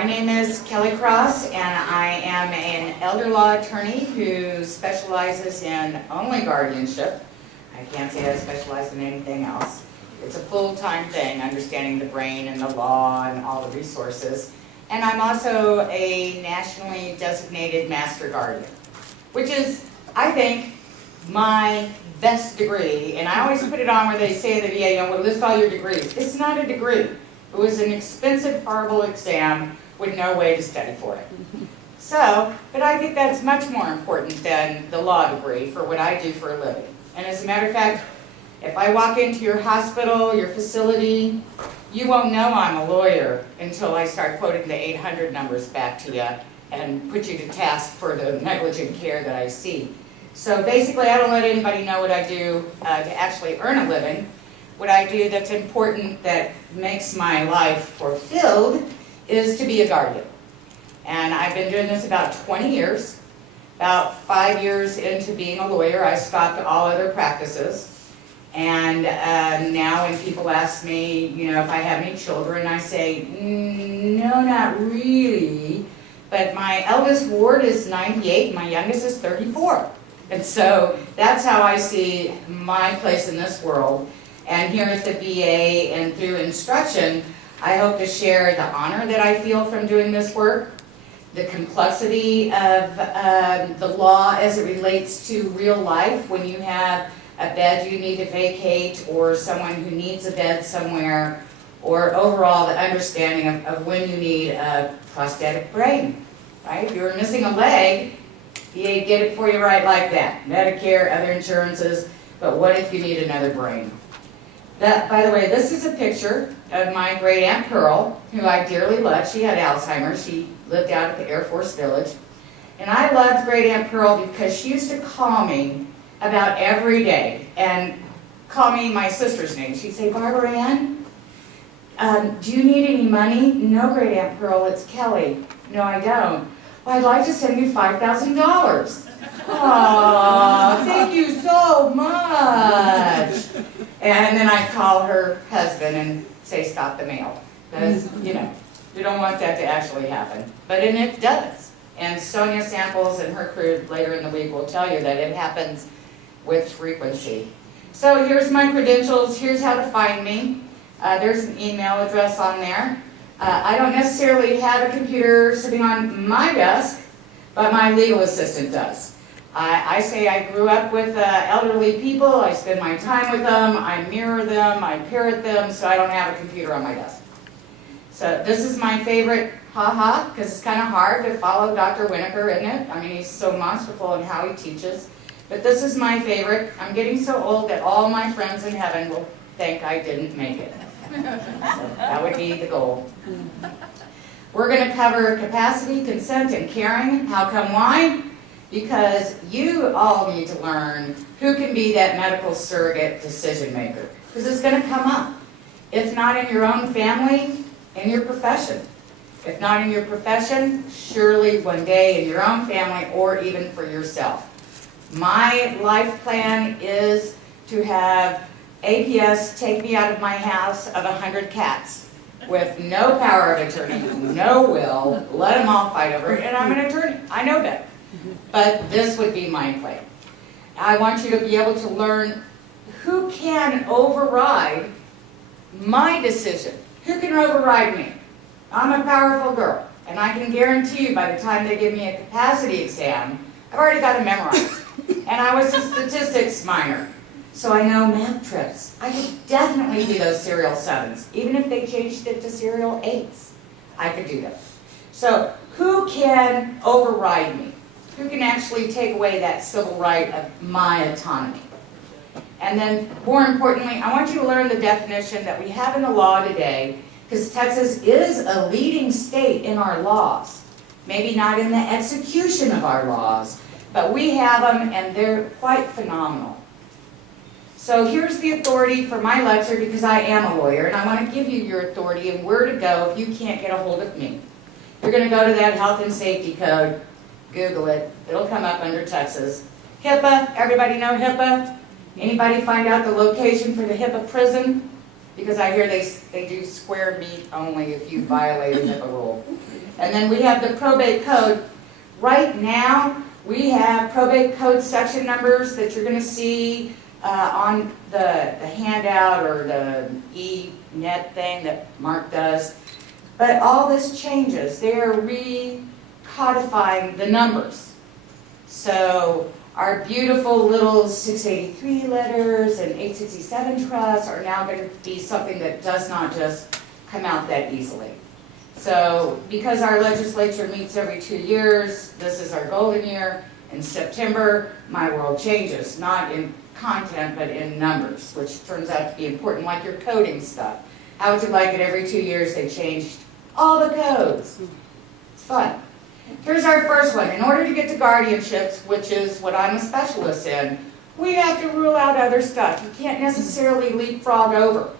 My name is Kelly Cross, and I am an elder law attorney who specializes in only guardianship. I can't say I specialize in anything else. It's a full-time thing, understanding the brain and the law and all the resources. And I'm also a nationally designated master guardian, which is, I think, my best degree. And I always put it on where they say in the VA, well, list all your degrees. It's not a degree. It was an expensive, horrible exam with no way to study for it. So, but I think that's much more important than the law degree for what I do for a living. And as a matter of fact, if I walk into your hospital, your facility, you won't know I'm a lawyer until I start quoting the 800 numbers back to you and put you to task for the negligent care that I see. So basically, I don't let anybody know what I do to actually earn a living. What I do that's important, that makes my life fulfilled, is to be a guardian. And I've been doing this about 20 years. About 5 years into being a lawyer, I stopped all other practices. And now when people ask me, if I have any children, I say, no, not really. But my eldest ward is 98, and my youngest is 34. And so that's how I see my place in this world. And here at the VA and through instruction, I hope to share the honor that I feel from doing this work, the complexity of the law as it relates to real life when you have a bed you need to vacate, or someone who needs a bed somewhere, or overall the understanding of when you need a prosthetic brain, right? If you're missing a leg, VA get it for you right like that. Medicare, other insurances, but what if you need another brain? By the way, this is a picture of my great Aunt Pearl, who I dearly loved. She had Alzheimer's. She lived out at the Air Force Village. And I loved great Aunt Pearl because she used to call me about every day and call me my sister's name. She'd say, Barbara Ann, do you need any money? No, great Aunt Pearl, it's Kelly. No, I don't. Well, I'd like to send you $5,000. Aw, thank you so much. And then I call her husband and say, stop the mail. Because, you don't want that to actually happen. But it does. And Sonia Samples and her crew later in the week will tell you that it happens with frequency. So here's my credentials. Here's how to find me. There's an email address on there. I don't necessarily have a computer sitting on my desk, but my legal assistant does. I say I grew up with elderly people. I spend my time with them. I mirror them. I parrot them, so I don't have a computer on my desk. So this is my favorite, haha, because it's kind of hard to follow Dr. Winokur, isn't it? I mean, he's so masterful in how he teaches. But this is my favorite. I'm getting so old that all my friends in heaven will think I didn't make it. So that would be the goal. We're going to cover capacity, consent, and caring. How come, why? Because you all need to learn who can be that medical surrogate decision maker. Because it's going to come up. If not in your own family, in your profession. If not in your profession, surely one day in your own family or even for yourself. My life plan is to have APS take me out of my house of 100 cats with no power of attorney, no will, let them all fight over it, and I'm an attorney. I know better. But this would be my plan. I want you to be able to learn who can override my decision. Who can override me? I'm a powerful girl, and I can guarantee you by the time they give me a capacity exam, I've already got it memorized. And I was a statistics minor, so I know math tricks. I could definitely do those serial 7s. Even if they changed it to serial 8s, I could do them. So who can override me? Who can actually take away that civil right of my autonomy? And then, more importantly, I want you to learn the definition that we have in the law today, because Texas is a leading state in our laws. Maybe not in the execution of our laws, but we have them, and they're quite phenomenal. So here's the authority for my lecture, because I am a lawyer, and I want to give you your authority and where to go if you can't get a hold of me. You're going to go to that health and safety code. Google it. It'll come up under Texas. HIPAA, everybody know HIPAA? Anybody find out the location for the HIPAA prison? Because I hear they do square meat only if you violate a HIPAA rule. And then we have the probate code. Right now, we have probate code section numbers that you're going to see on the handout or the e-net thing that Mark does. But all this changes. They are recodifying the numbers. So our beautiful little 683 letters and 867 trusts are now going to be something that does not just come out that easily. So because our legislature meets every 2 years, this is our golden year. In September, my world changes, not in content, but in numbers, which turns out to be important, like your coding stuff. How would you like it every 2 years they changed all the codes? It's fun. Here's our first one. In order to get to guardianships, which is what I'm a specialist in, we have to rule out other stuff. You can't necessarily leapfrog over.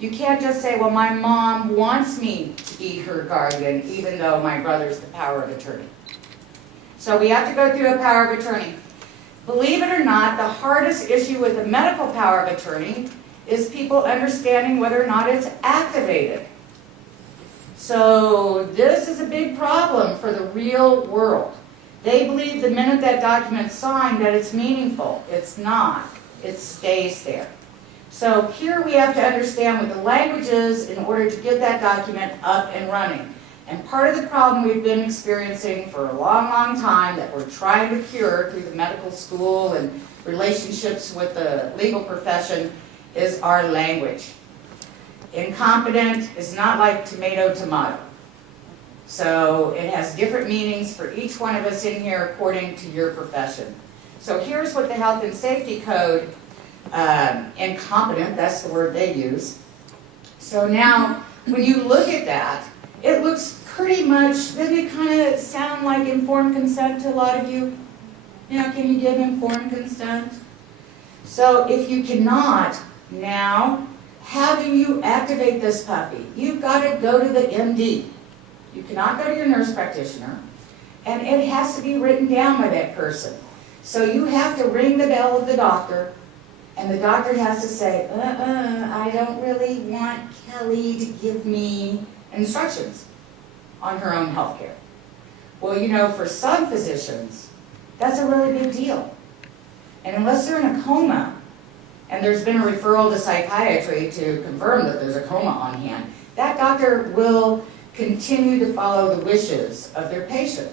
You can't just say, well, my mom wants me to be her guardian, even though my brother's the power of attorney. So we have to go through a power of attorney. Believe it or not, the hardest issue with the medical power of attorney is people understanding whether or not it's activated. So this is a big problem for the real world. They believe the minute that document's signed that it's meaningful. It's not. It stays there. So here we have to understand what the language is in order to get that document up and running. And part of the problem we've been experiencing for a long, long time that we're trying to cure through the medical school and relationships with the legal profession is our language. Incompetent is not like tomato, tomato. So it has different meanings for each one of us in here according to your profession. So here's what the Health and Safety Code, incompetent, that's the word they use. So now, when you look at that, it looks pretty much, doesn't it kind of sound like informed consent to a lot of you? You know, can you give informed consent? So if you cannot, now, how do you activate this puppy? You've got to go to the MD. You cannot go to your nurse practitioner, and it has to be written down by that person. So you have to ring the bell of the doctor, and the doctor has to say, I don't really want Kelly to give me instructions on her own health care. Well, you know, for some physicians, that's a really big deal. And unless they're in a coma, and there's been a referral to psychiatry to confirm that there's a coma on hand, that doctor will continue to follow the wishes of their patient.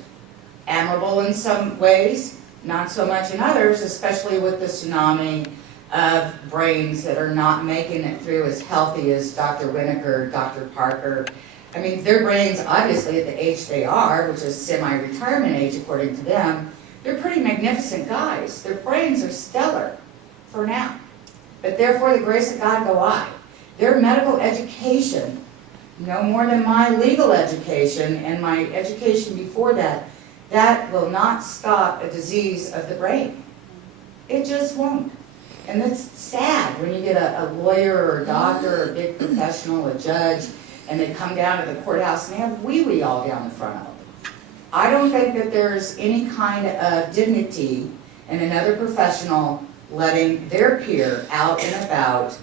Admirable in some ways, not so much in others, especially with the tsunami of brains that are not making it through as healthy as Dr. Winokur, Dr. Parker. I mean, their brains, obviously at the age they are, which is semi-retirement age according to them, they're pretty magnificent guys. Their brains are stellar for now. But therefore the grace of God go I. Their medical education, no more than my legal education and my education before that, that will not stop a disease of the brain. It just won't. And it's sad when you get a lawyer or a doctor or a big professional, a judge, and they come down to the courthouse and they have wee-wee all down the front of them. I don't think that there's any kind of dignity in another professional letting their peer out and about,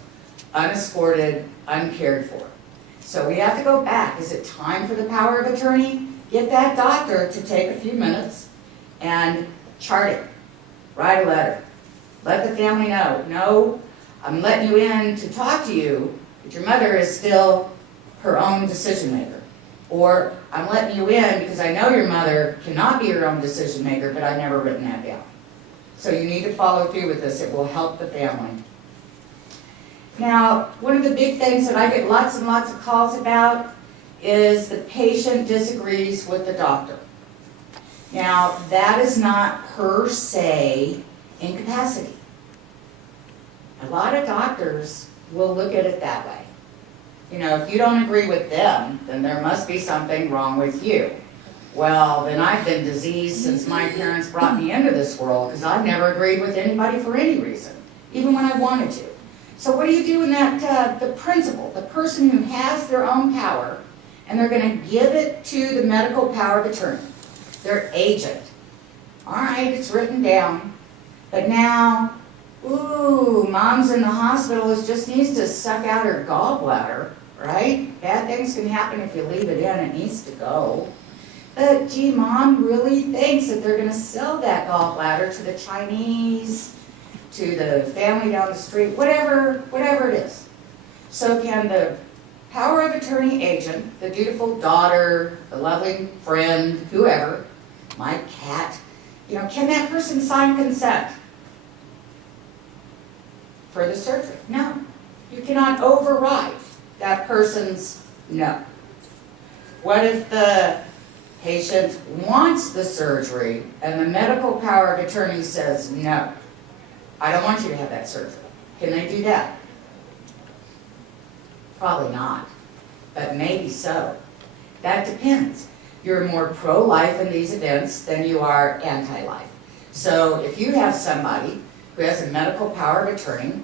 unescorted, uncared for. So we have to go back. Is it time for the power of attorney? Get that doctor to take a few minutes and chart it. Write a letter. Let the family know, no, I'm letting you in to talk to you, but your mother is still her own decision maker. Or I'm letting you in because I know your mother cannot be her own decision maker, but I've never written that down. So you need to follow through with this. It will help the family. Now, one of the big things that I get lots and lots of calls about is the patient disagrees with the doctor. Now, that is not per se incapacity. A lot of doctors will look at it that way. You know, if you don't agree with them, then there must be something wrong with you. Well, then I've been diseased since my parents brought me into this world because I've never agreed with anybody for any reason, even when I wanted to. So what do you do when that, the principal, the person who has their own power, and they're going to give it to the medical power of attorney, their agent. All right, it's written down, but now, ooh, mom's in the hospital, just needs to suck out her gallbladder, right? Bad things can happen if you leave it in, it needs to go. but gee, mom really thinks that they're going to sell that gallbladder to the Chinese, to the family down the street, whatever it is. So can the power of attorney agent, the dutiful daughter, the loving friend, whoever, my cat, can that person sign consent for the surgery? No. You cannot override that person's no. What if the patient wants the surgery and the medical power of attorney says no? I don't want you to have that surgery. Can they do that? Probably not, but maybe so. That depends. You're more pro-life in these events than you are anti-life. So if you have somebody who has a medical power of attorney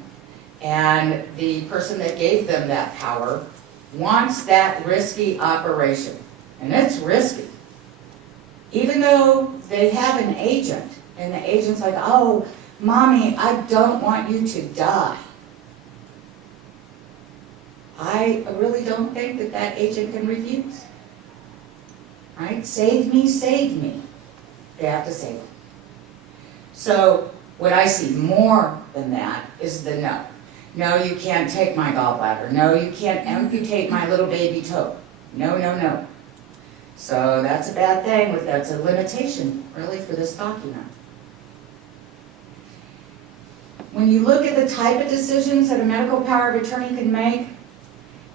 and the person that gave them that power wants that risky operation, and it's risky, even though they have an agent, and the agent's like, oh, mommy, I don't want you to die. I really don't think that that agent can refuse. Right? Save me, save me. They have to save them. So what I see more than that is the no. No, you can't take my gallbladder. No, you can't amputate my little baby toe. No, no, no. So that's a bad thing. That's a limitation, really, for this document. When you look at the type of decisions that a medical power of attorney can make,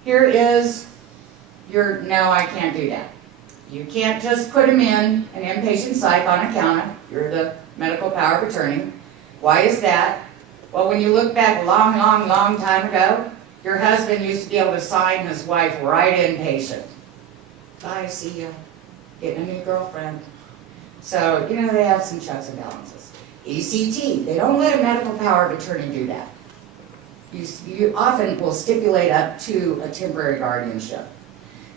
here is your no, I can't do that. You can't just put him in an inpatient psych on account of you're the medical power of attorney. Why is that? Well, when you look back a long, long, long time ago, your husband used to be able to sign his wife right inpatient. Bye, see ya. Getting a new girlfriend. So, they have some checks and balances. ECT, they don't let a medical power of attorney do that. You often will stipulate up to a temporary guardianship.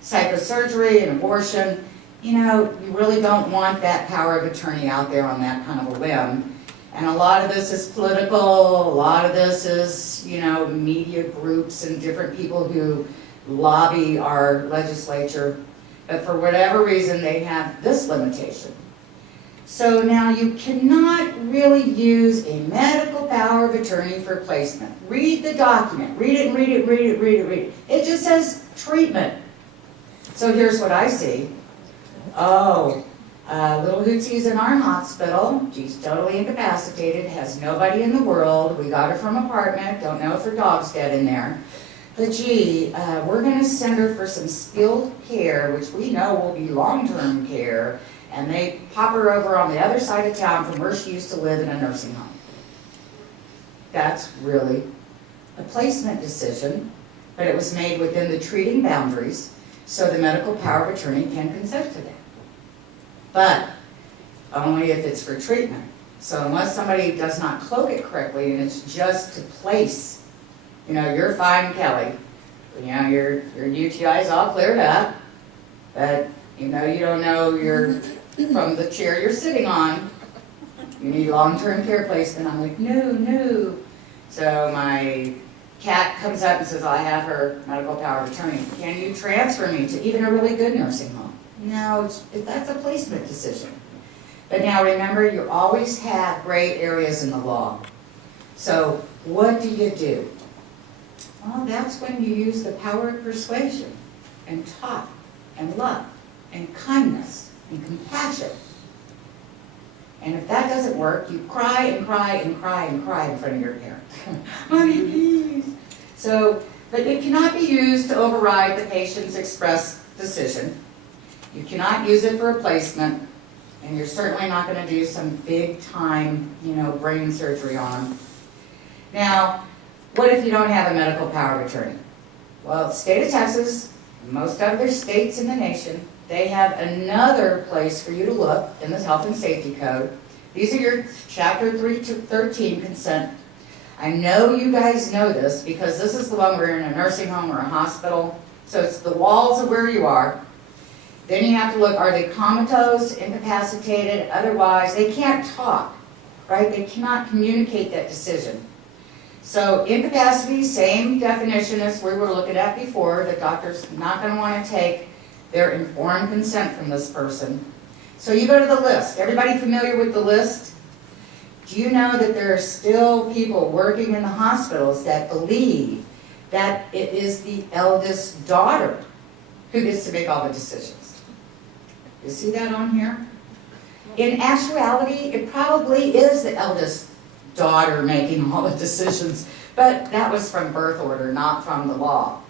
Psychosurgery and abortion, you really don't want that power of attorney out there on that kind of a limb. And a lot of this is political, a lot of this is, media groups and different people who lobby our legislature. But for whatever reason, they have this limitation. So now you cannot really use a medical power of attorney for placement. Read the document. Read it and read it, read it, read it, read it. It just says treatment. So here's what I see. Oh, little Hootsy's in our hospital. She's totally incapacitated, has nobody in the world. We got her from an apartment. Don't know if her dog's dead in there. But gee, we're going to send her for some skilled care, which we know will be long-term care. And they pop her over on the other side of town from where she used to live in a nursing home. That's really a placement decision, but it was made within the treating boundaries, so the medical power of attorney can consent to that. But only if it's for treatment. So unless somebody does not code it correctly and it's just to place, you're fine, Kelly. Your UTI is all cleared up, but you don't know you're from the chair you're sitting on. You need long-term care placement. I'm like, no. So my cat comes up and says, I have her medical power of attorney. Can you transfer me to even a really good nursing home? No, that's a placement decision. But now remember, you always have gray areas in the law. So what do? Well, that's when you use the power of persuasion and talk and love and kindness and compassion. And if that doesn't work, you cry and cry and cry and cry in front of your parent. Mommy, please. So, but it cannot be used to override the patient's express decision. You cannot use it for a placement, and you're certainly not going to do some big time, brain surgery on them. Now, what if you don't have a medical power of attorney? Well, the state of Texas, most other states in the nation, they have another place for you to look in the Health and Safety Code. These are your Chapter 3 to 13 consent. I know you guys know this because this is the one where you're in a nursing home or a hospital. So it's the walls of where you are. Then you have to look, are they comatose, incapacitated, otherwise? They can't talk, right? They cannot communicate that decision. So incapacity, same definition as we were looking at before. The doctor's not going to want to take their informed consent from this person. So you go to the list. Everybody familiar with the list? Do you know that there are still people working in the hospitals that believe that it is the eldest daughter who gets to make all the decisions? You see that on here? In actuality, it probably is the eldest daughter making all the decisions, but that was from birth order, not from the law.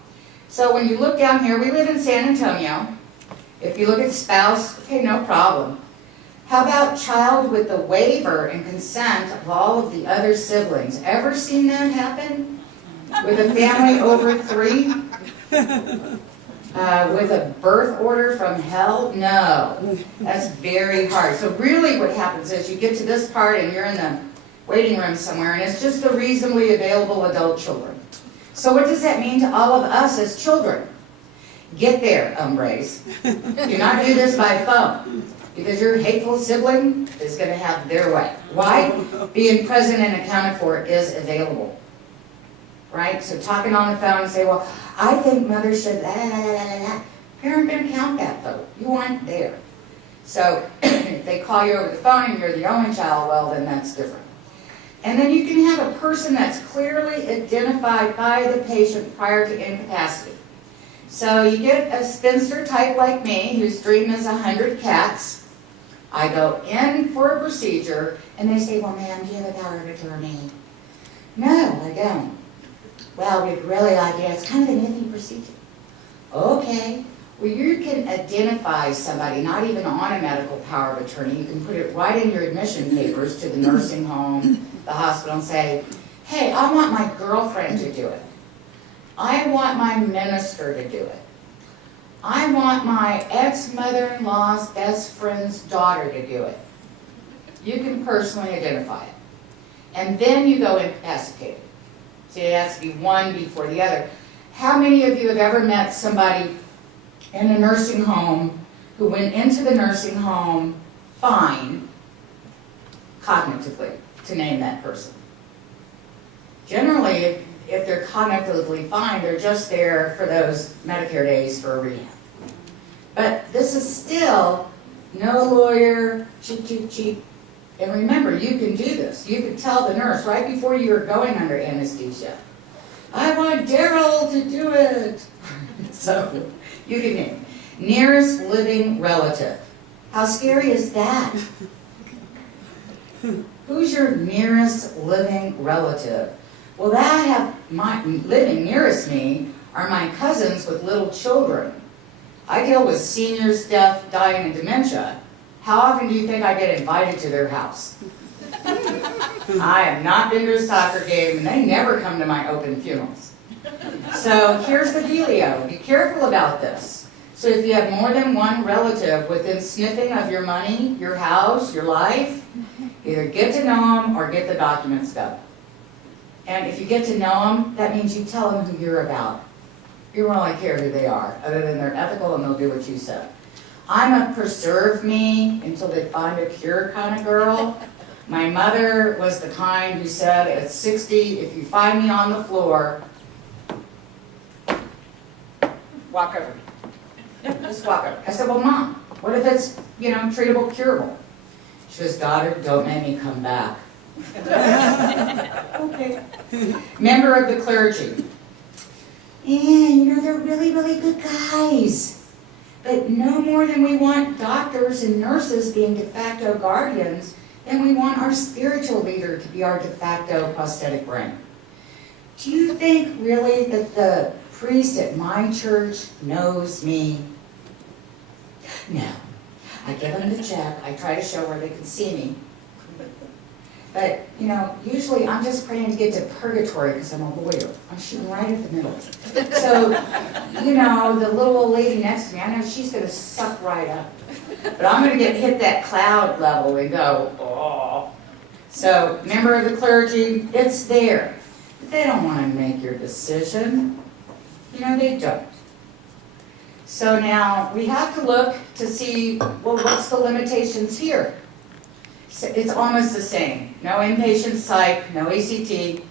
So when you look down here, we live in San Antonio. If you look at spouse, okay, no problem. How about child with the waiver and consent of all of the other siblings? Ever seen that happen? With a family over 3? With a birth order from hell? No. That's very hard. So really what happens is you get to this part and you're in the waiting room somewhere and it's just the reasonably available adult children. So what does that mean to all of us as children? Get there, hombres. Do not do this by phone. Because your hateful sibling is going to have their way. Why? Being present and accounted for is available. Right? So talking on the phone and say, well, I think mother should, la, la, la, la, la. Parent going to count that vote. You aren't there. So if they call you over the phone and you're the only child, well, then that's different. And then you can have a person that's clearly identified by the patient prior to incapacity. So you get a spinster type like me, whose dream is 100 cats. I go in for a procedure, and they say, well, ma'am, do you have a power of attorney? No, I don't. Well, we'd really like it. It's kind of an iffy procedure. Okay. Well, you can identify somebody, not even on a medical power of attorney. You can put it right in your admission papers to the nursing home, the hospital, and say, hey, I want my girlfriend to do it. I want my minister to do it. I want my ex-mother-in-law's best friend's daughter to do it. You can personally identify it. And then you go incapacitated. See, it has to be one before the other. How many of you have ever met somebody in a nursing home who went into the nursing home fine, cognitively, to name that person? Generally, if they're cognitively fine, they're just there for those Medicare days for a rehab. But this is still no lawyer, cheep, cheep, cheep. And remember, you can do this. You can tell the nurse right before you are going under anesthesia, I want Daryl to do it. So you can name nearest living relative. How scary is that? Who's your nearest living relative? Well, that I have living nearest me are my cousins with little children. I deal with seniors, death, dying, and dementia. How often do you think I get invited to their house? I have not been to a soccer game, and they never come to my open funerals. So here's the dealio. Be careful about this. So if you have more than one relative within sniffing of your money, your house, your life, either get to know them or get the documents done. And if you get to know them, that means you tell them who you're about. You won't really care who they are, other than they're ethical and they'll do what you said. I'm a preserve me until they find a cure kind of girl. My mother was the kind who said at 60, if you find me on the floor, walk over me. Just walk over. I said, well, Mom, what if it's, treatable, curable? She goes, daughter, don't make me come back. Okay. Member of the clergy. Yeah, they're really, really good guys. But no more than we want doctors and nurses being de facto guardians, then we want our spiritual leader to be our de facto prosthetic brain. Do you think really that the priest at my church knows me? No. I give them the check. I try to show where they can see me. But, usually I'm just praying to get to purgatory because I'm a lawyer. I'm shooting right at the middle. So, the little old lady next to me, I know she's going to suck right up. But I'm going to hit that cloud level and go, oh. So, member of the clergy, it's there. But they don't want to make your decision. They don't. So now we have to look to see, well, what's the limitations here? It's almost the same. No inpatient psych, no ACT.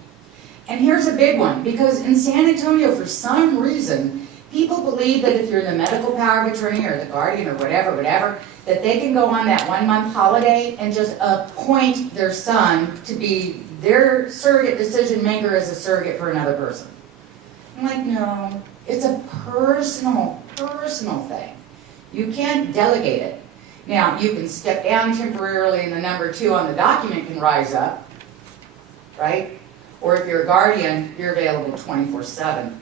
And here's a big one, because in San Antonio, for some reason, people believe that if you're the medical power of attorney or the guardian or whatever, that they can go on that 1-month holiday and just appoint their son to be their surrogate decision maker as a surrogate for another person. I'm like, no, it's a personal thing. You can't delegate it. Now, you can step down temporarily and the number 2 on the document can rise up, right? Or if you're a guardian, you're available 24/7.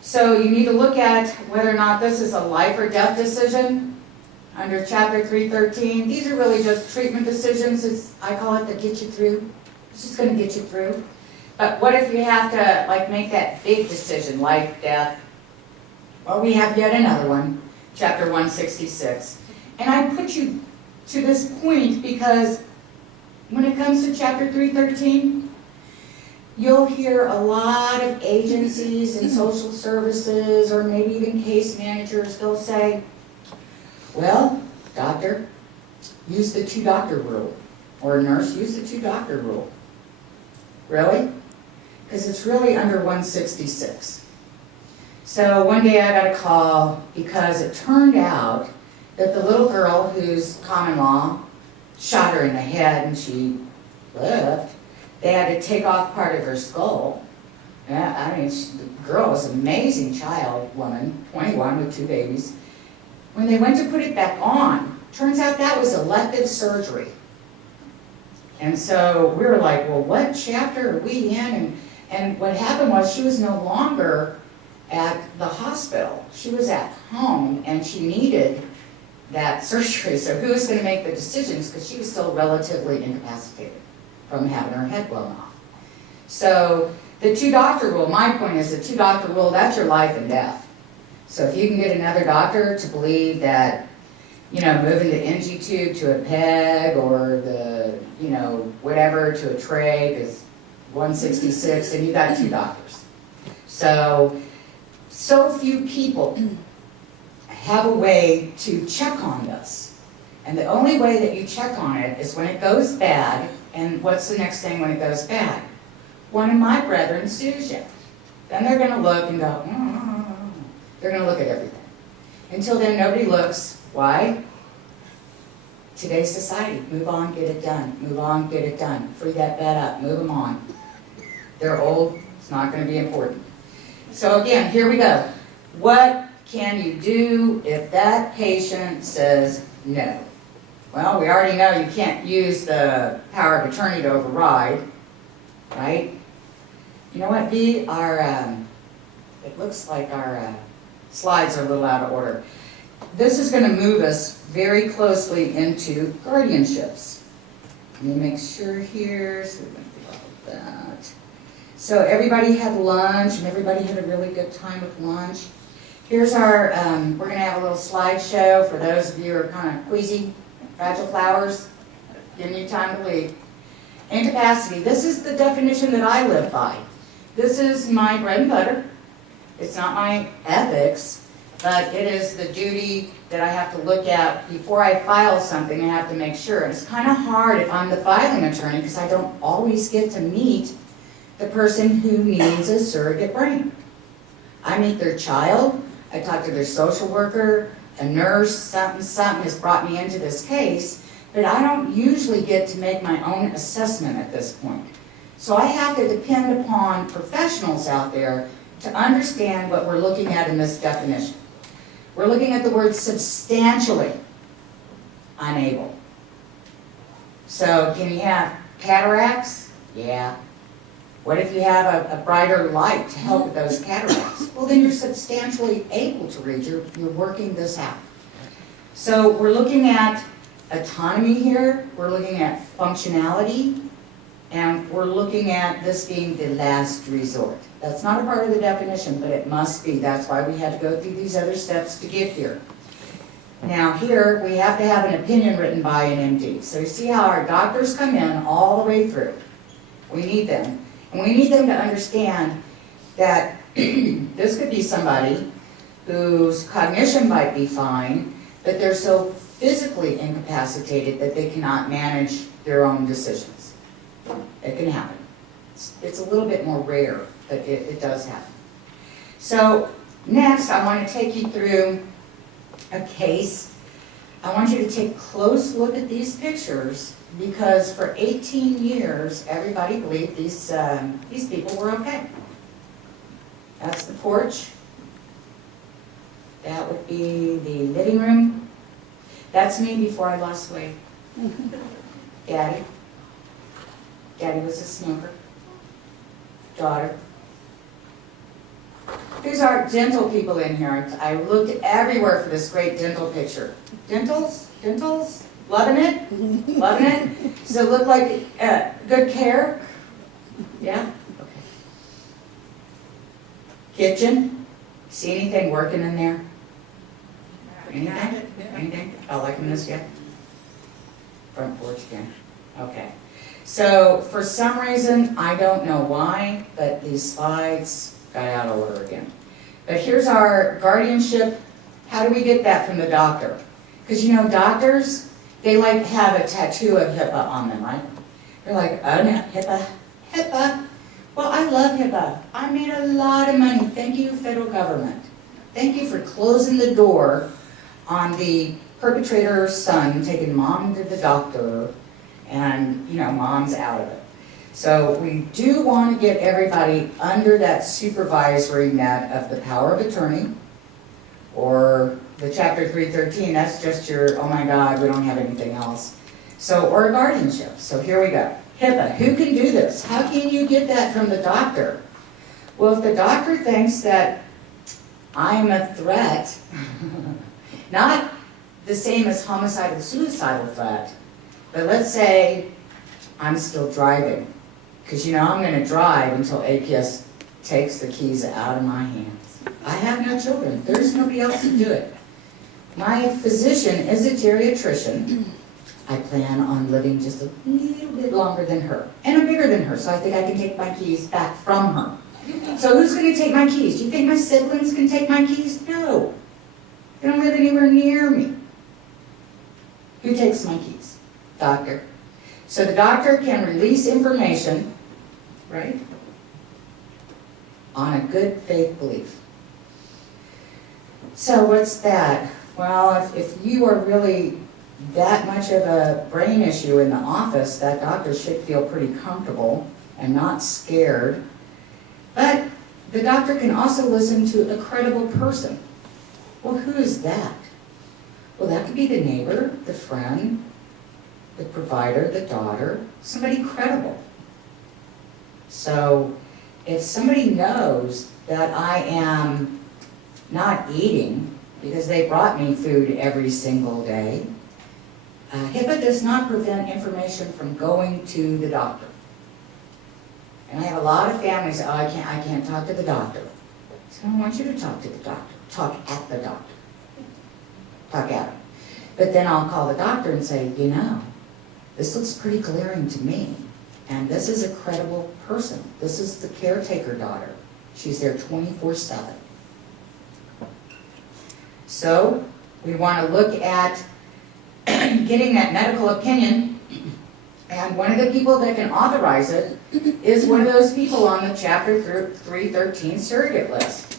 So you need to look at whether or not this is a life or death decision under Chapter 313. These are really just treatment decisions. I call it the get you through. It's just going to get you through. But what if you have to like make that big decision, life, death? Well, we have yet another one, Chapter 166. And I put you to this point because when it comes to Chapter 313, you'll hear a lot of agencies and social services or maybe even case managers, they'll say, well, doctor, use the 2-doctor rule. Or nurse, use the 2-doctor rule. Really? Because it's really under 166. So one day I got a call because it turned out that the little girl whose common law shot her in the head and she lived, they had to take off part of her skull. Yeah, I mean, the girl was an amazing child, woman, 21 with 2 babies. When they went to put it back on, turns out that was elective surgery. And so we were like, well, what chapter are we in? And what happened was she was no longer at the hospital. She was at home and she needed that surgery. So who was going to make the decisions? Because she was still relatively incapacitated from having her head blown off. So the 2-doctor rule, my point is the 2-doctor rule, that's your life and death. So if you can get another doctor to believe that, you know, moving the NG tube to a PEG or the, you know, whatever to a trach is 166, and you got 2 doctors. So few people have a way to check on this. And the only way that you check on it is when it goes bad. And what's the next thing when it goes bad? One of my brethren sues you. Then they're going to look and go, they're going to look at everything. Until then, nobody looks. Why? Today's society. Move on, get it done. Move on, get it done. Free that bed up. Move them on. They're old. It's not going to be important. So again, here we go. What can you do if that patient says no? Well, we already know you can't use the power of attorney to override, right? You know what, Dee? It looks like our slides are a little out of order. This is going to move us very closely into guardianships. Let me make sure here, so we went through all of that. So everybody had lunch, and everybody had a really good time with lunch. Here's our, we're going to have a little slideshow for those of you who are kind of queasy, fragile flowers, giving you time to leave. Incapacity, this is the definition that I live by. This is my bread and butter. It's not my ethics, but it is the duty that I have to look at before I file something. I have to make sure. And it's kind of hard if I'm the filing attorney because I don't always get to meet the person who needs a surrogate brain. I meet their child, I talk to their social worker, a nurse, something has brought me into this case, but I don't usually get to make my own assessment at this point. So I have to depend upon professionals out there to understand what we're looking at in this definition. We're looking at the word substantially unable. So can you have cataracts? Yeah. What if you have a brighter light to help with those cataracts? Well, then you're substantially able to read. You're working this out. So we're looking at autonomy here. We're looking at functionality. And we're looking at this being the last resort. That's not a part of the definition, but it must be. That's why we had to go through these other steps to get here. Now here, we have to have an opinion written by an MD. So you see how our doctors come in all the way through. We need them. And we need them to understand that this could be somebody whose cognition might be fine, but they're so physically incapacitated that they cannot manage their own decisions. It can happen. It's a little bit more rare, but it does happen. So next, I want to take you through a case. I want you to take a close look at these pictures because for 18 years, everybody believed these people were okay. That's the porch. That would be the living room. That's me before I lost weight. Daddy. Daddy was a smoker. Daughter. There's our dental people in here. I looked everywhere for this great dental picture. Dentals? Dentals? Loving it? Loving it? Does it look like good care? Yeah? Okay. Kitchen? See anything working in there? Anything? Anything? Oh, liking this yet? Front porch again. Okay. So, for some reason, I don't know why, but these slides got out of order again. But here's our guardianship. How do we get that from the doctor? Because you know, doctors, they like have a tattoo of HIPAA on them, right? They're like, oh no, HIPAA, HIPAA. Well, I love HIPAA. I made a lot of money. Thank you, federal government. Thank you for closing the door on the perpetrator's son taking mom to the doctor, and you know, mom's out of it. So we do want to get everybody under that supervisory net of the power of attorney, or the Chapter 313, that's just your, oh my God, we don't have anything else. So, or guardianship. So here we go. HIPAA, who can do this? How can you get that from the doctor? Well, if the doctor thinks that I'm a threat, not the same as homicidal suicidal threat, but let's say I'm still driving, because you know I'm going to drive until APS takes the keys out of my hands. I have no children. There's nobody else to do it. My physician is a geriatrician. I plan on living just a little bit longer than her, and I'm bigger than her, so I think I can take my keys back from her. So who's going to take my keys? Do you think my siblings can take my keys? No. They don't live anywhere near me. Who takes my keys? Doctor. So the doctor can release information, right, on a good faith belief. So what's that? Well, if you are really that much of a brain issue in the office, that doctor should feel pretty comfortable and not scared. But the doctor can also listen to a credible person. Well, who is that? Well, that could be the neighbor, the friend, the provider, the daughter, somebody credible. So if somebody knows that I am not eating because they brought me food every single day, HIPAA does not prevent information from going to the doctor. And I have a lot of families say, oh, I can't talk to the doctor. So I want you to talk to the doctor. Talk at the doctor. Talk at him. But then I'll call the doctor and say, you know, this looks pretty glaring to me. And this is a credible person. This is the caretaker daughter. She's there 24/7. So we want to look at getting that medical opinion. And one of the people that can authorize it is one of those people on the Chapter 313 surrogate list.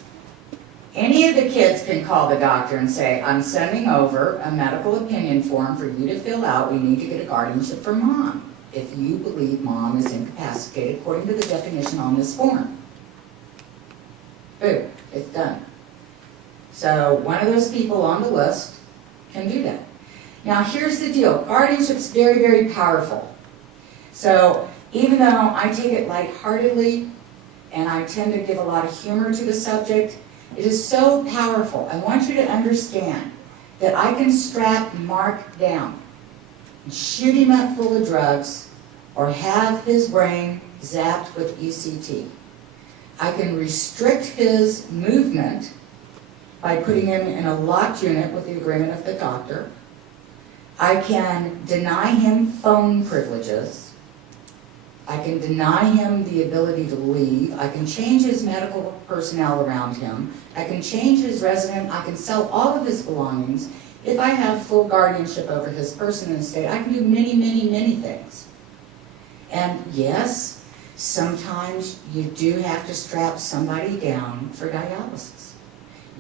Any of the kids can call the doctor and say, I'm sending over a medical opinion form for you to fill out. We need to get a guardianship for mom if you believe mom is incapacitated according to the definition on this form. Boom, it's done. So one of those people on the list can do that. Now here's the deal. Guardianship's very, very powerful. So even though I take it lightheartedly and I tend to give a lot of humor to the subject, it is so powerful. I want you to understand that I can strap Mark down and shoot him up full of drugs or have his brain zapped with ECT. I can restrict his movement by putting him in a locked unit with the agreement of the doctor. I can deny him phone privileges. I can deny him the ability to leave. I can change his medical personnel around him. I can change his resident. I can sell all of his belongings. If I have full guardianship over his person and estate, I can do many, many, many things. And yes, sometimes you do have to strap somebody down for dialysis.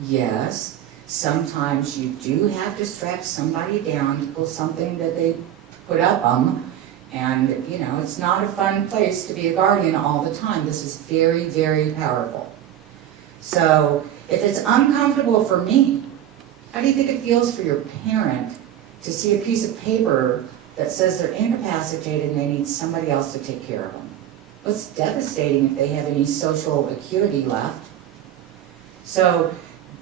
Yes, Sometimes you do have to strap somebody down to pull something that they put up them. And, you know, it's not a fun place to be a guardian all the time. This is very, very powerful. So, if it's uncomfortable for me, how do you think it feels for your parent to see a piece of paper that says they're incapacitated and they need somebody else to take care of them? Well, it's devastating if they have any social acuity left. So,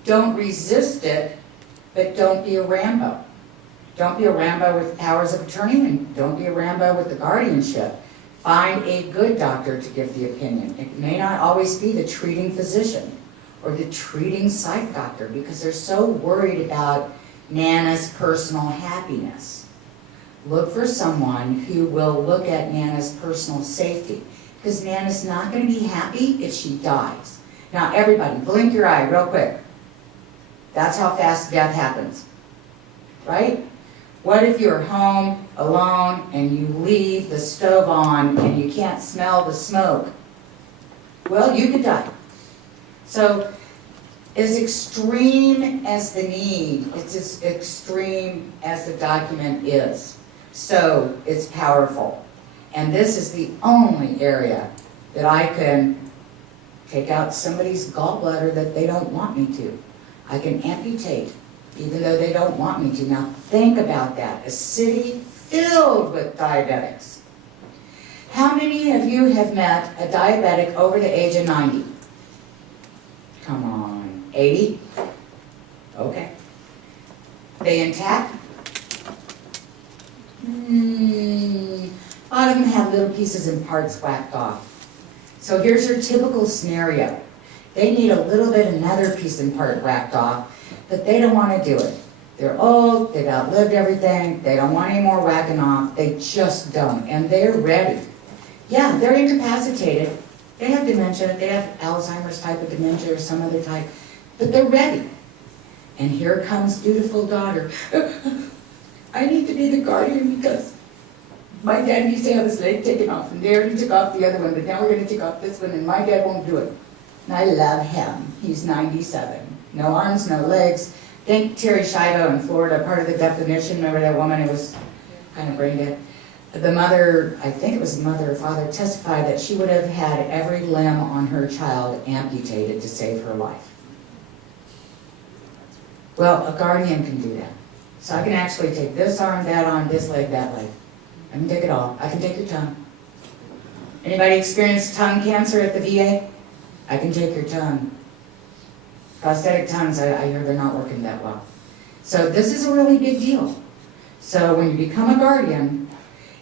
don't resist it, but don't be a Rambo. Don't be a Rambo with powers of attorney, and don't be a Rambo with the guardianship. Find a good doctor to give the opinion. It may not always be the treating physician or the treating psych doctor, because they're so worried about Nana's personal happiness. Look for someone who will look at Nana's personal safety, because Nana's not going to be happy if she dies. Now everybody, blink your eye real quick. That's how fast death happens, right? What if you're home alone and you leave the stove on and you can't smell the smoke? Well, you could die. So, as extreme as the need, it's as extreme as the document is. So, it's powerful. And this is the only area that I can take out somebody's gallbladder that they don't want me to. I can amputate, even though they don't want me to. Now think about that. A city filled with diabetics. How many of you have met a diabetic over the age of 90? Come on, 80? Okay. They intact? A lot of them have little pieces and parts whacked off. So here's your typical scenario. They need a little bit another piece and part whacked off, but they don't want to do it. They're old, they've outlived everything, they don't want any more whacking off, they just don't, and they're ready. Yeah, they're incapacitated, they have dementia, they have Alzheimer's type of dementia or some other type, but they're ready. And here comes dutiful daughter. I need to be the guardian because my dad used to have his leg taken off, and they already took off the other one, but now we're going to take off this one, and my dad won't do it. And I love him. He's 97. No arms, no legs. Think Terry Schiavo in Florida, part of the definition. Remember that woman who was kind of brain dead? The mother, I think it was the mother or father, testified that she would have had every limb on her child amputated to save her life. Well, a guardian can do that. So I can actually take this arm, this leg, that leg. I can take it all. I can take your tongue. Anybody experienced tongue cancer at the VA? I can take your tongue. Prosthetic tongues, I hear they're not working that well. So this is a really big deal. So when you become a guardian,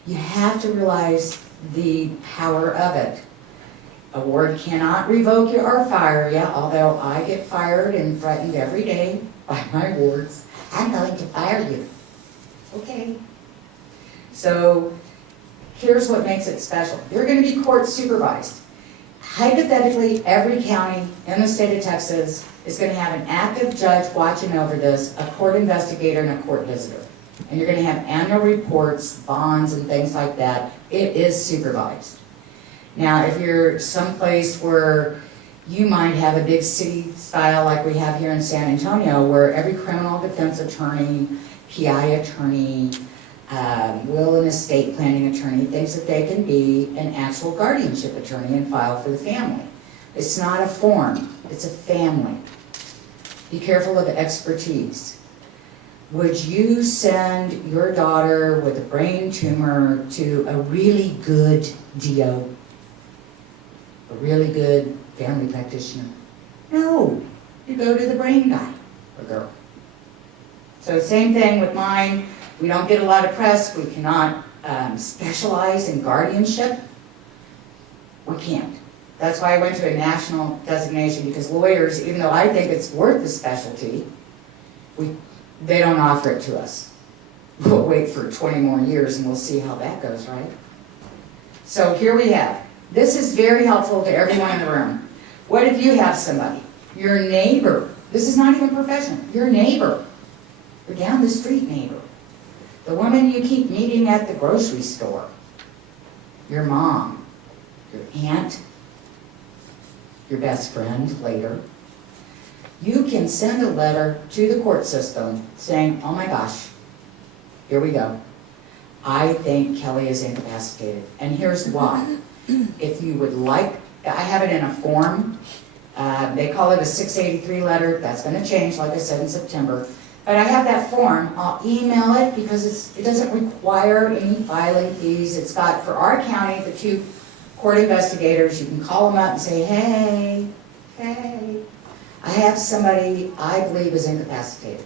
you have to realize the power of it. A ward cannot revoke you or fire you, although I get fired and threatened every day by my wards. I'm going to fire you. Okay. So here's what makes it special. You're going to be court supervised. Hypothetically, every county in the state of Texas is going to have an active judge watching over this, a court investigator, and a court visitor. And you're going to have annual reports, bonds, and things like that. It is supervised. Now, if you're someplace where you might have a big city style like we have here in San Antonio, where every criminal defense attorney, PI attorney, will and estate planning attorney thinks that they can be an actual guardianship attorney and file for the family. It's not a form, it's a family. Be careful of expertise. Would you send your daughter with a brain tumor to a really good DO? A really good family practitioner? No, you go to the brain guy or girl. So same thing with mine. We don't get a lot of press. We cannot specialize in guardianship. We can't. That's why I went to a national designation, because lawyers, even though I think it's worth the specialty, they don't offer it to us. We'll wait for 20 more years and we'll see how that goes, right? So here we have. This is very helpful to everyone in the room. What if you have somebody, your neighbor, this is not even professional, your neighbor, your down the street neighbor, the woman you keep meeting at the grocery store, your mom, your aunt, your best friend later. you can send a letter to the court system saying, oh my gosh, here we go. I think Kelly is incapacitated, and here's why. If you would like, I have it in a form. They call it a 683 letter. That's going to change, like I said, in September. But I have that form. I'll email it because it doesn't require any filing fees. It's got, for our county, the 2 court investigators, you can call them up and say, hey, I have somebody I believe is incapacitated.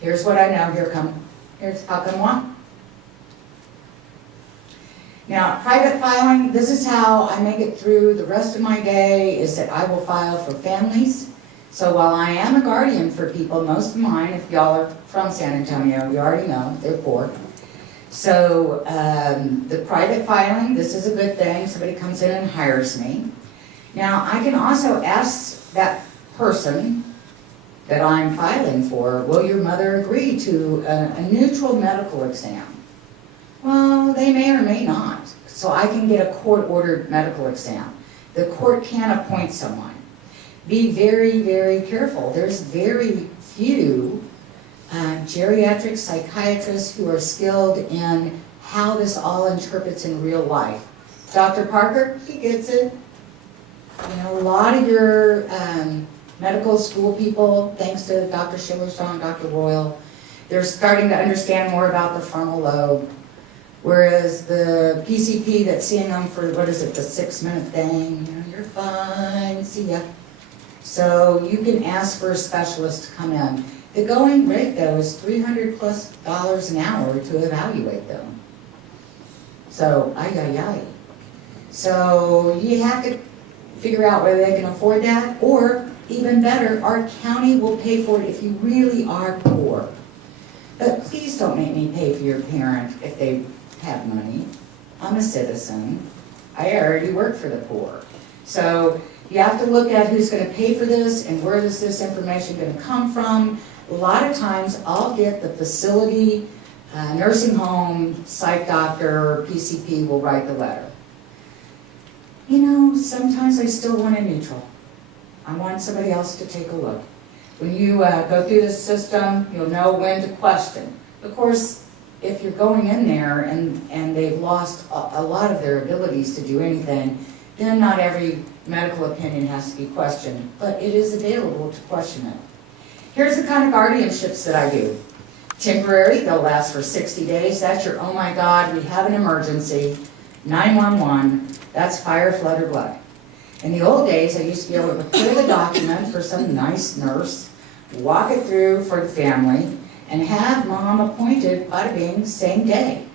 Here's what I know. Here's how come what? Now, private filing, this is how I make it through the rest of my day, is that I will file for families. So while I am a guardian for people, most of mine, if y'all are from San Antonio, you already know, they're poor. So the private filing, this is a good thing. Somebody comes in and hires me. Now, I can also ask that person that I'm filing for, will your mother agree to a neutral medical exam? Well, they may or may not. So I can get a court-ordered medical exam. The court can appoint someone. Be very, very careful. There's very few geriatric psychiatrists who are skilled in how this all interprets in real life. Dr. Parker, he gets it. You know, a lot of your medical school people, thanks to Dr. Schillerstone, Dr. Royal, they're starting to understand more about the frontal lobe. Whereas the PCP that's seeing them for, what is it, the 6-minute thing, you know, you're fine, see ya. So you can ask for a specialist to come in. The going rate, though, is $300+ an hour to evaluate them. So, ay. So you have to figure out whether they can afford that, or even better, our county will pay for it if you really are poor. But please don't make me pay for your parent if they have money. I'm a citizen. I already work for the poor. So you have to look at who's going to pay for this and where is this information going to come from. A lot of times I'll get the facility, nursing home, psych doctor, PCP will write the letter. You know, sometimes I still want a neutral. I want somebody else to take a look. When you go through this system, you'll know when to question. Of course, if you're going in there and they've lost a lot of their abilities to do anything, then not every medical opinion has to be questioned, but it is available to question it. Here's the kind of guardianships that I do. Temporary, they'll last for 60 days. That's your, oh my God, we have an emergency. 911, that's fire, flood, or blood. In the old days, I used to be able to prepare the document for some nice nurse, walk it through for the family, and have mom appointed, bada bing, same day.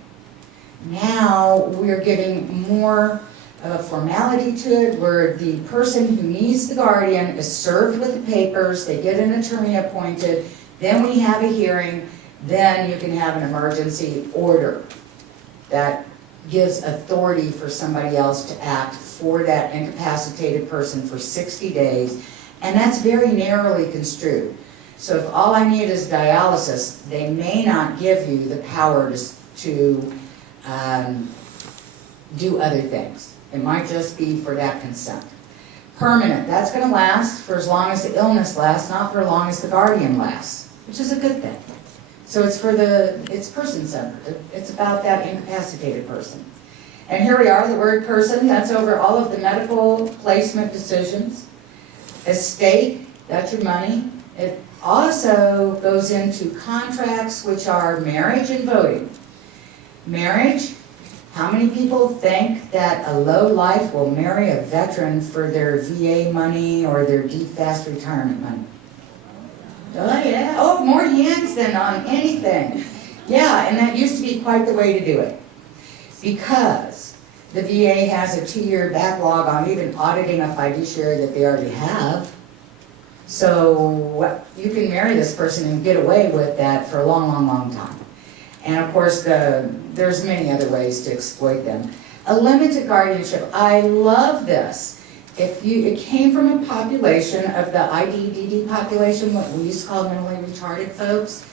Now we're getting more of a formality to it, where the person who needs the guardian is served with the papers, they get an attorney appointed, then we have a hearing, then you can have an emergency order that gives authority for somebody else to act for that incapacitated person for 60 days, and that's very narrowly construed. So if all I need is dialysis, they may not give you the power to do other things. It might just be for that consent. Permanent, that's going to last for as long as the illness lasts, not for as long as the guardian lasts, which is a good thing. So it's person-centered. It's about that incapacitated person. And here we are, the word person, that's over all of the medical placement decisions. Estate, that's your money. It also goes into contracts, which are marriage and voting. Marriage, how many people think that a lowlife will marry a veteran for their VA money or their DFAST retirement money? Oh yeah, oh, more hands than on anything. Yeah, and that used to be quite the way to do it. Because the VA has a 2-year backlog on even auditing a fiduciary that they already have. So you can marry this person and get away with that for a long, long, long time. And of course, there's many other ways to exploit them. A limited guardianship, I love this. It came from a population of the IDDD population, what we used to call mentally retarded folks.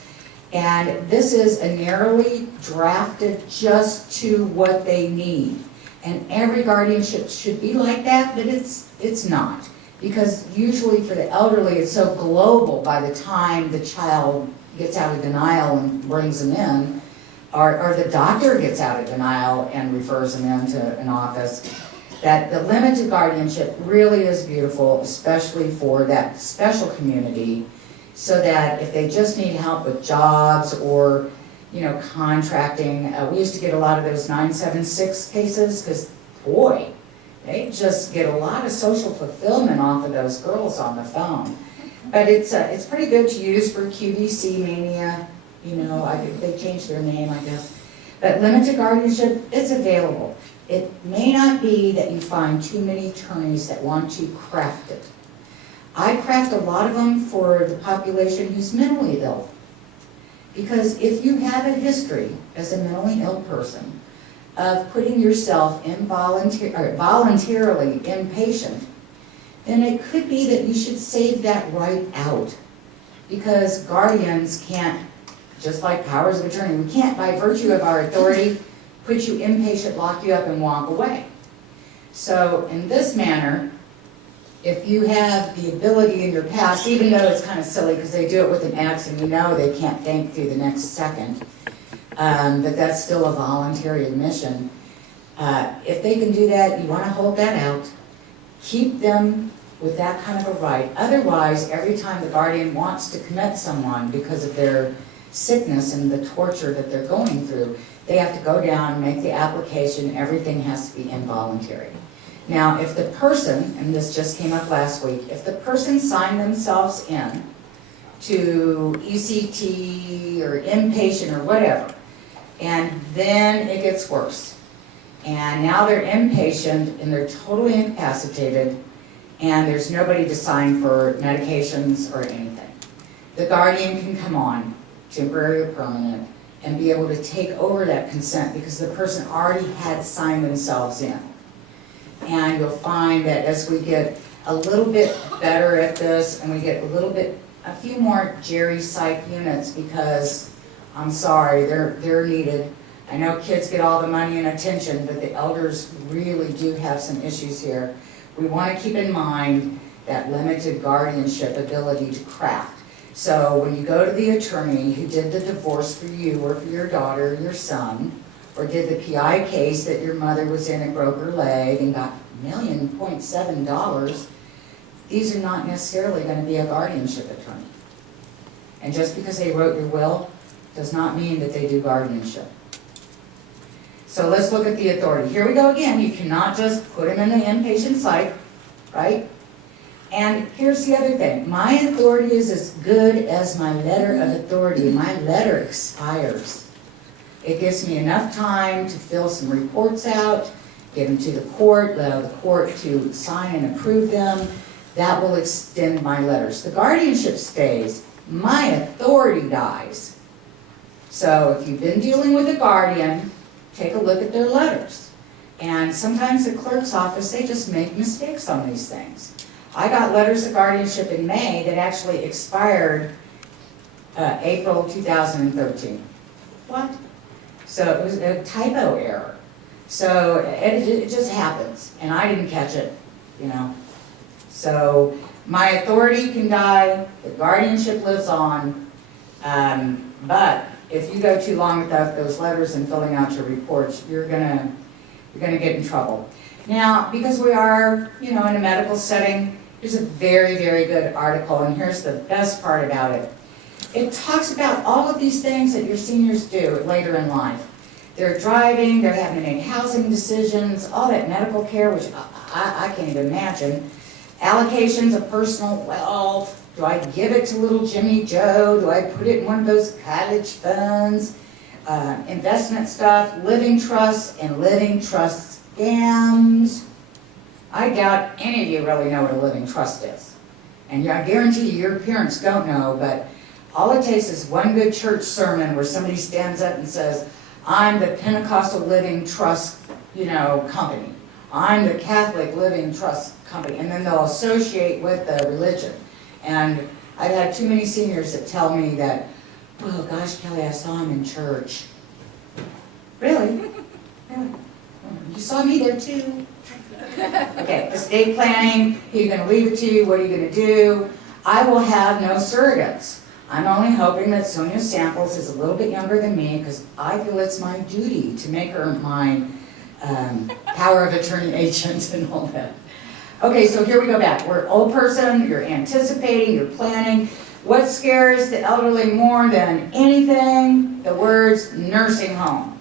And this is a narrowly drafted just to what they need. And every guardianship should be like that, but it's not. Because usually for the elderly, it's so global by the time the child gets out of denial and brings them in, or the doctor gets out of denial and refers them into an office, that the limited guardianship really is beautiful, especially for that special community, so that if they just need help with jobs or, you know, contracting, we used to get a lot of those 976 cases, because boy, they just get a lot of social fulfillment off of those girls on the phone. But it's pretty good to use for QVC mania, you know, they changed their name, I guess. But limited guardianship is available. It may not be that you find too many attorneys that want to craft it. I craft a lot of them for the population who's mentally ill. Because if you have a history as a mentally ill person of putting yourself voluntarily inpatient, then it could be that you should save that right out. Because guardians can't, just like powers of attorney, we can't, by virtue of our authority, put you inpatient, lock you up, and walk away. So in this manner, if you have the ability in your past, even though it's kind of silly because they do it with an X and you know they can't think through the next second, but that's still a voluntary admission. If they can do that, you want to hold that out. Keep them with that kind of a right. Otherwise, every time the guardian wants to commit someone because of their sickness and the torture that they're going through, they have to go down, make the application, everything has to be involuntary. Now, if the person, and this just came up last week, if the person signed themselves in to ECT or inpatient or whatever, and then it gets worse, and now they're inpatient and they're totally incapacitated, and there's nobody to sign for medications or anything, the guardian can come on, temporary or permanent, and be able to take over that consent because the person already had signed themselves in. And you'll find that as we get a little bit better at this and we get a few more geri-psych units, because I'm sorry, they're needed. I know kids get all the money and attention, but the elders really do have some issues here. We want to keep in mind that limited guardianship ability to craft. So when you go to the attorney who did the divorce for you or for your daughter or your son, or did the PI case that your mother was in and broke her leg and got $1.7 million, these are not necessarily going to be a guardianship attorney. And just because they wrote your will does not mean that they do guardianship. So let's look at the authority. Here we go again. You cannot just put them in the inpatient psych, right? And here's the other thing. My authority is as good as my letter of authority. My letter expires. It gives me enough time to fill some reports out, get them to the court, allow the court to sign and approve them. That will extend my letters. The guardianship stays. My authority dies. So if you've been dealing with a guardian, take a look at their letters. And sometimes the clerk's office, they just make mistakes on these things. I got letters of guardianship in May that actually expired April 2013. What? So it was a typo error. So it just happens, and I didn't catch it, you know. So my authority can die, the guardianship lives on, but if you go too long without those letters and filling out your reports, you're gonna get in trouble. Now, because we are, you know, in a medical setting, here's a very, very good article, and here's the best part about it. It talks about all of these things that your seniors do later in life. They're driving, they're having to make housing decisions, all that medical care, which I can't even imagine. Allocations of personal wealth. Do I give it to little Jimmy Joe? Do I put it in one of those cottage funds? Investment stuff, living trusts, and living trust scams. I doubt any of you really know what a living trust is. And I guarantee you, your parents don't know, but all it takes is one good church sermon where somebody stands up and says, I'm the Pentecostal Living Trust, you know, company. I'm the Catholic Living Trust company. And then they'll associate with the religion. And I've had too many seniors that tell me that, oh gosh, Kelly, I saw him in church. Really? Really? You saw me there too? Okay, estate planning, who you gonna leave it to, what are you gonna do? I will have no surrogates. I'm only hoping that Sonia Samples is a little bit younger than me because I feel it's my duty to make her my power of attorney agent and all that. Okay, so here we go back. We're an old person, you're anticipating, you're planning. What scares the elderly more than anything? The words nursing home.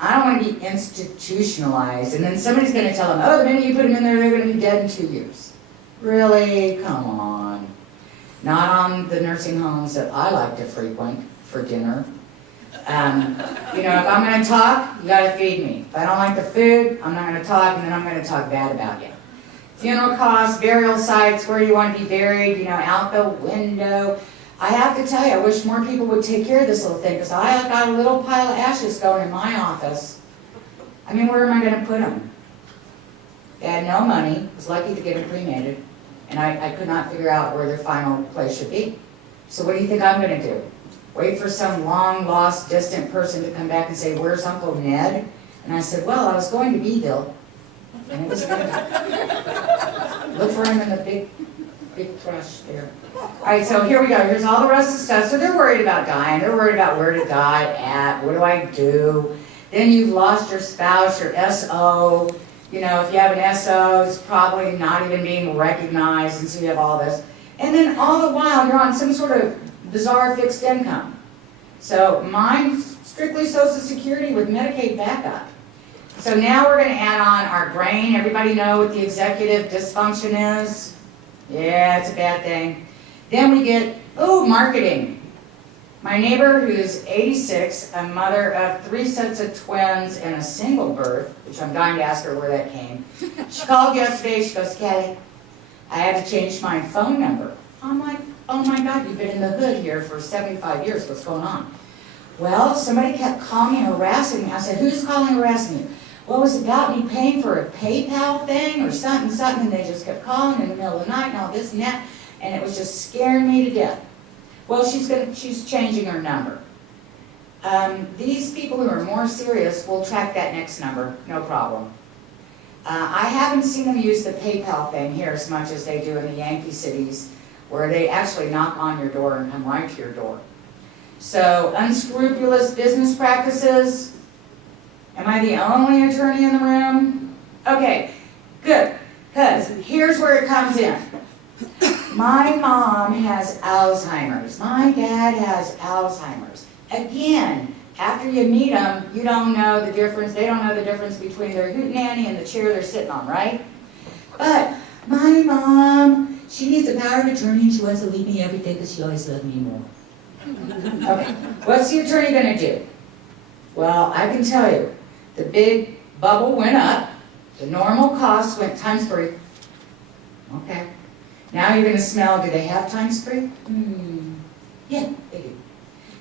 I don't want to be institutionalized, and then somebody's going to tell them, oh, the minute you put them in there, they're going to be dead in 2 years. Really? Come on. Not on the nursing homes that I like to frequent for dinner. You know, if I'm going to talk, you got to feed me. If I don't like the food, I'm not going to talk, and then I'm going to talk bad about you. Funeral costs, burial sites, where you want to be buried, you know, out the window. I have to tell you, I wish more people would take care of this little thing, because I got a little pile of ashes going in my office. I mean, where am I going to put them? They had no money, was lucky to get them cremated, and I could not figure out where their final place should be. So what do you think I'm going to do? Wait for some long-lost, distant person to come back and say, where's Uncle Ned? And I said, well, I was going to Beeville. And it was good. Look for him in the big crush there. All right, so here we go. Here's all the rest of the stuff. So they're worried about dying. They're worried about where to die at. What do I do? Then you've lost your spouse, your SO. You know, if you have an SO, it's probably not even being recognized, and so you have all this. And then all the while, you're on some sort of bizarre fixed income. So mine's strictly Social Security with Medicaid backup. So now we're going to add on our brain. Everybody know what the executive dysfunction is? Yeah, it's a bad thing. Then we get, marketing. My neighbor, who's 86, a mother of 3 sets of twins and a single birth, which I'm dying to ask her where that came. She called yesterday, she goes, Kathy, I had to change my phone number. I'm like, oh my God, you've been in the hood here for 75 years, what's going on? Well, somebody kept calling me, harassing me. I said, who's calling, harassing you? Well, it was about me paying for a PayPal thing or something, and they just kept calling in the middle of the night and all this and that, and it was just scaring me to death. Well, she's changing her number. These people who are more serious will track that next number, no problem. I haven't seen them use the PayPal thing here as much as they do in the Yankee cities, where they actually knock on your door and come right to your door. So, unscrupulous business practices. Am I the only attorney in the room? Okay, good, because here's where it comes in. My mom has Alzheimer's. My dad has Alzheimer's. Again, after you meet them, you don't know the difference. They don't know the difference between their hootenanny and the chair they're sitting on, right? But my mom, she needs a power of attorney and she wants to leave me everything because she always loved me more. Okay, what's the attorney going to do? Well, I can tell you, the big bubble went up, the normal cost went times 3. Okay. Now you're going to smell, do they have times 3? Yeah, they do.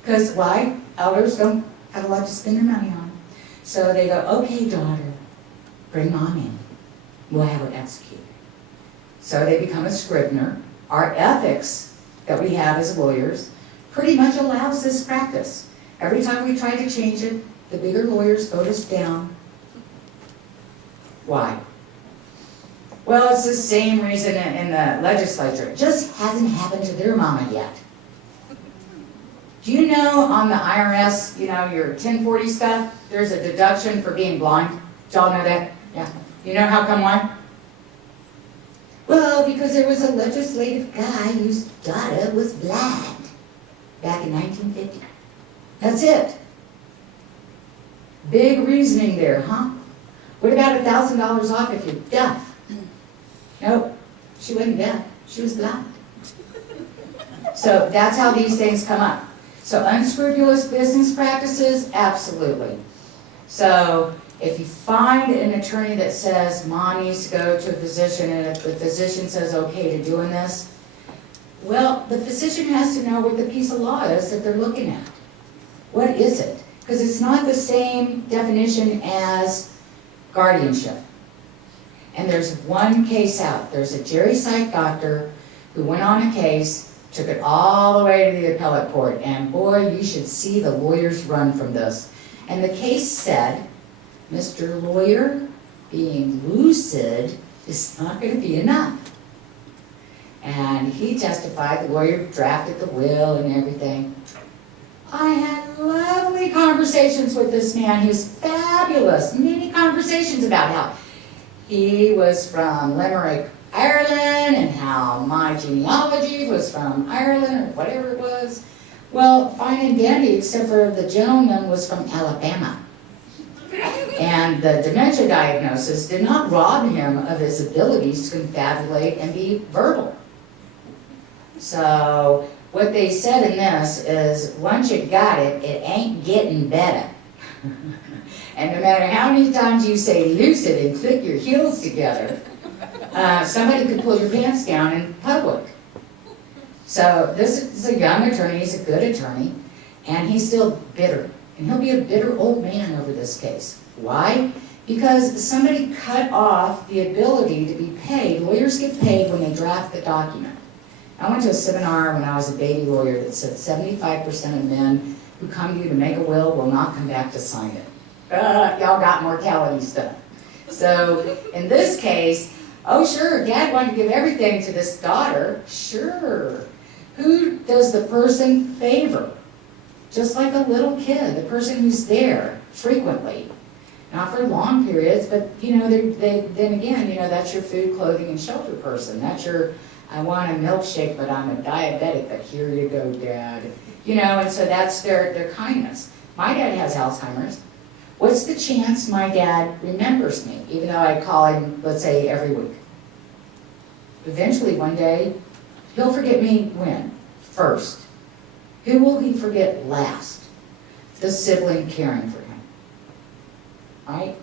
Because why? Elders don't have a lot to spend their money on. So they go, okay, daughter, bring mom in. We'll have her executed. So they become a scrivener. Our ethics that we have as lawyers pretty much allows this practice. Every time we try to change it, the bigger lawyers vote us down. Why? Well, it's the same reason in the legislature. It just hasn't happened to their mama yet. Do you know on the IRS, you know, your 1040 stuff, there's a deduction for being blind? Did y'all know that? Yeah. You know how come why? Well, because there was a legislative guy whose daughter was blind back in 1950. That's it. Big reasoning there, huh? What about $1,000 off if you're deaf? Nope, she wasn't deaf. She was blind. So that's how these things come up. So unscrupulous business practices, absolutely. So if you find an attorney that says mom needs to go to a physician and if the physician says okay to doing this, well, the physician has to know what the piece of law is that they're looking at. What is it? Because it's not the same definition as guardianship. And there's one case out. There's a geriatric doctor who went on a case, took it all the way to the appellate court, and boy, you should see the lawyers run from this. And the case said, Mr. Lawyer, being lucid is not going to be enough. And he testified, the lawyer drafted the will and everything. I had lovely conversations with this man. He was fabulous. Many conversations about how he was from Limerick, Ireland, and how my genealogy was from Ireland, or whatever it was. Well, fine and dandy, except for the gentleman was from Alabama. And the dementia diagnosis did not rob him of his abilities to confabulate and be verbal. So what they said in this is, once you got it, it ain't getting better. And no matter how many times you say lucid and click your heels together, somebody could pull your pants down in public. So this is a young attorney, he's a good attorney, and he's still bitter. And he'll be a bitter old man over this case. Why? Because somebody cut off the ability to be paid. Lawyers get paid when they draft the document. I went to a seminar when I was a baby lawyer that said 75% of men who come to you to make a will not come back to sign it. Y'all got mortality stuff. So in this case, oh sure, dad wanted to give everything to this daughter. Sure. Who does the person favor? Just like a little kid, the person who's there frequently. Not for long periods, but you know, then again, you know, that's your food, clothing, and shelter person. That's your, I want a milkshake, but I'm a diabetic, but here you go, Dad. You know, and so that's their kindness. My dad has Alzheimer's. What's the chance my dad remembers me, even though I call him, let's say, every week? Eventually, one day, he'll forget me when? First. Who will he forget last? The sibling caring for him. Right?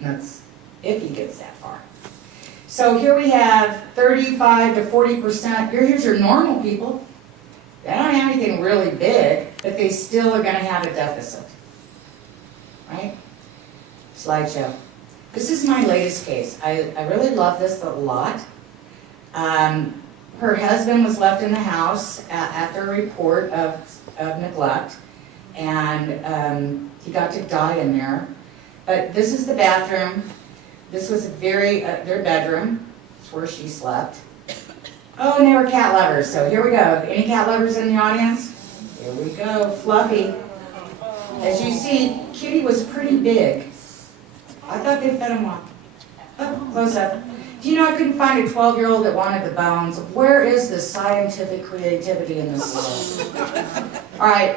That's if he gets that far. So here we have 35 to 40%. Here's your normal people. They don't have anything really big, but they still are going to have a deficit. Right? Slideshow. This is my latest case. I really love this a lot. Her husband was left in the house after a report of neglect, and he got to die in there. But this is the bathroom. This was their bedroom. It's where she slept. Oh, and they were cat lovers, so here we go. Any cat lovers in the audience? Here we go, Fluffy. As you see, Kitty was pretty big. I thought they fed him well. Oh, close up. Do you know I couldn't find a 12-year-old that wanted the bones? Where is the scientific creativity in this world? All right,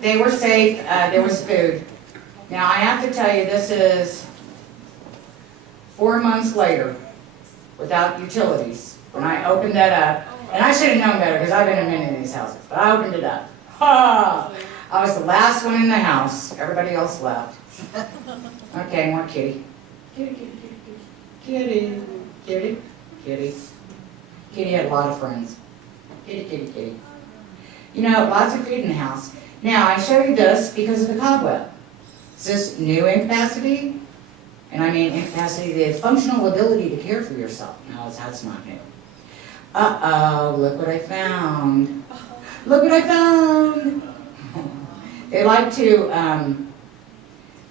they were safe. There was food. Now, I have to tell you, this is 4 months later without utilities. When I opened that up, and I should have known better because I've been in many of these houses, but I opened it up. Ha! I was the last one in the house. Everybody else left. Okay, more kitty. Kitty, kitty, kitty, kitty. Kitty, kitty. Kitty had a lot of friends. Kitty, kitty, kitty. You know, lots of food in the house. Now, I show you this because of the cobweb. Is this new incapacity? And I mean incapacity, the functional ability to care for yourself. No, that's not new. Uh-oh, look what I found. Look what I found. They like to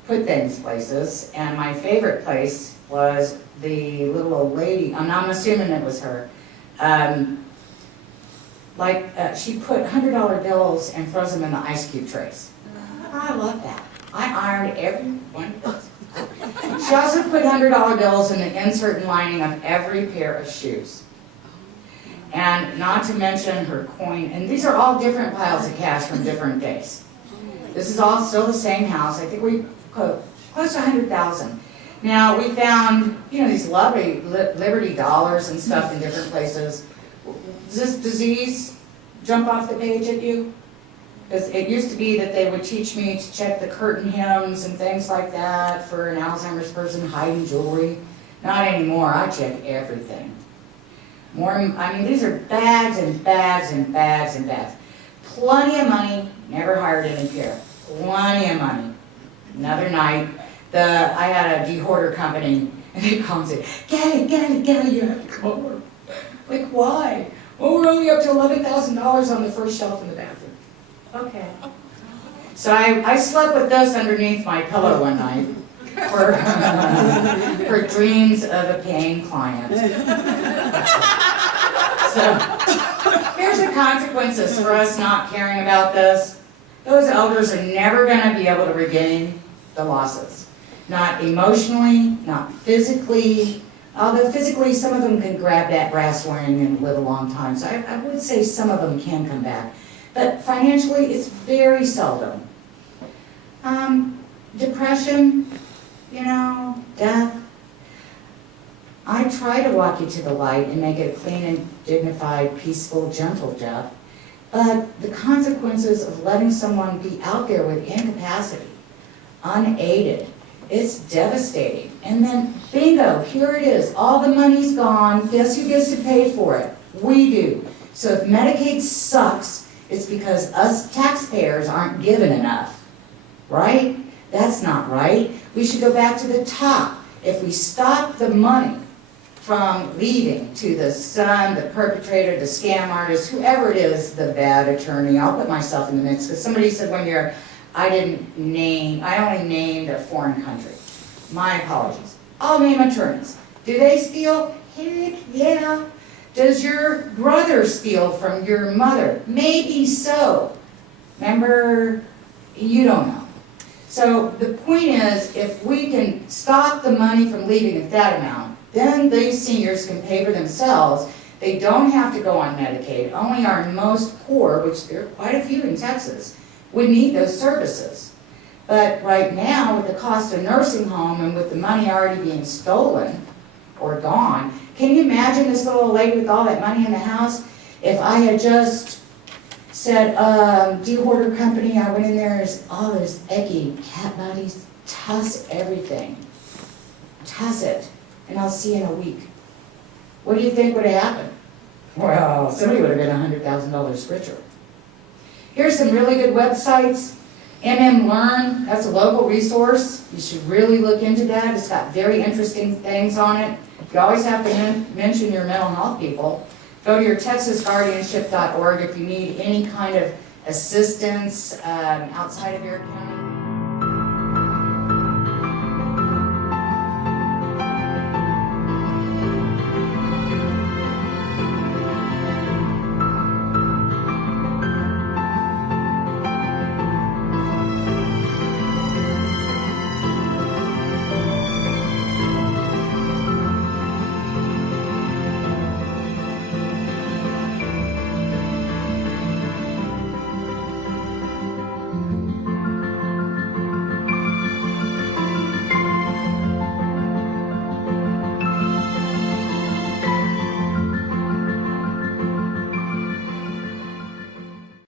put things places, and my favorite place was the little old lady. I'm assuming it was her. She put $100 bills and froze them in the ice cube trays. I love that. I ironed every one of those. She also put $100 bills in the insert and lining of every pair of shoes. And not to mention her coin, and these are all different piles of cash from different days. This is all still the same house. I think we put close to 100,000. Now, we found, you know, these lovely Liberty dollars and stuff in different places. Does this disease jump off the page at you? Because it used to be that they would teach me to check the curtain hems and things like that for an Alzheimer's person hiding jewelry. Not anymore. I check everything. These are bags and bags and bags and bags. Plenty of money. Never hired any care. Plenty of money. Another night, I had a de-hoarder company, and they called and said, get it, you have to come over. Like, why? Well, we're only up to $11,000 on the first shelf in the bathroom. Okay. So I slept with this underneath my pillow one night. the dreams of a paying client. So, here's the consequences for us not caring about this. Those elders are never going to be able to regain the losses. Not emotionally, not physically. Although physically, some of them can grab that brass ring and live a long time. So I would say some of them can come back. But financially, it's very seldom. Depression, death. I try to walk you to the light and make it a clean and dignified, peaceful, gentle death. But the consequences of letting someone be out there with incapacity, unaided, it's devastating. And then, bingo, here it is. All the money's gone. Guess who gets to pay for it? We do. So if Medicaid sucks, it's because us taxpayers aren't given enough, right? That's not right. We should go back to the top. If we stop the money from leaving to the son, the perpetrator, the scam artist, whoever it is, the bad attorney, I'll put myself in the mix, because somebody said one year, I only named a foreign country. My apologies. I'll name attorneys. Do they steal? Heck yeah. Does your brother steal from your mother? Maybe so. Remember, you don't know. So the point is, if we can stop the money from leaving at that amount, then these seniors can pay for themselves. They don't have to go on Medicaid. Only our most poor, which there are quite a few in Texas, would need those services. But right now, with the cost of nursing home and with the money already being stolen or gone, can you imagine this little old lady with all that money in the house? If I had just said, de-hoarder company, I went in there, there's all those eggy cat bodies, toss everything. Toss it, and I'll see you in a week. What do you think would have happened? Well, somebody would have been $100,000 richer. Here's some really good websites. Learn, that's a local resource. You should really look into that. It's got very interesting things on it. You always have to mention your mental health people. Go to your texasguardianship.org if you need any kind of assistance outside of your county.